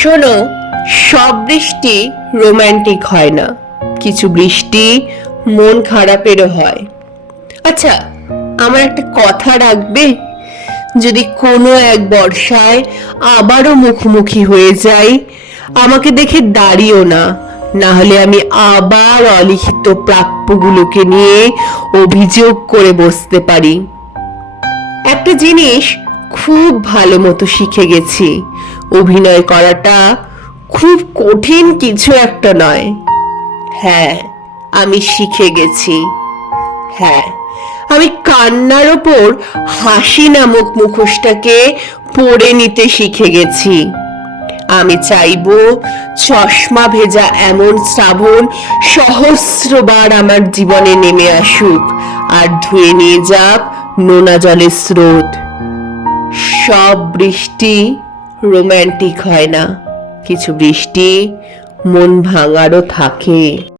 শোনো, সব বৃষ্টি রোমান্টিক হয় না, কিছু বৃষ্টি মন খারাপেরও হয়। আচ্ছা, আমার একটা কথা রাখবে? যদি কোনো এক বর্ষায় আবারও মুখোমুখি হয়ে যাই, আমাকে দেখে দাঁড়িও না, না হলে আমি আবার অলিখিত প্রাপ্যগুলোকে নিয়ে অভিযোগ করে বসতে পারি। একটা জিনিস খুব ভালো মতো শিখে গেছি, অভিনয় করাটা খুব কঠিন কিছু একটা নয়। হ্যাঁ, আমি শিখে গেছি। হ্যাঁ, আমি কান্নার ওপর হাসি নামক মুখোশটাকে পরে নিতে শিখে গেছি। আমি চাইবো চশমা ভেজা এমন শ্রাবণ সহস্রবার আমার জীবনে নেমে আসুক আর ধুয়ে নিয়ে যাক নোনা জলের স্রোত। সব বৃষ্টি রোমান্টিক হয় না, কিছু বৃষ্টি মন ভাঙারও থাকে।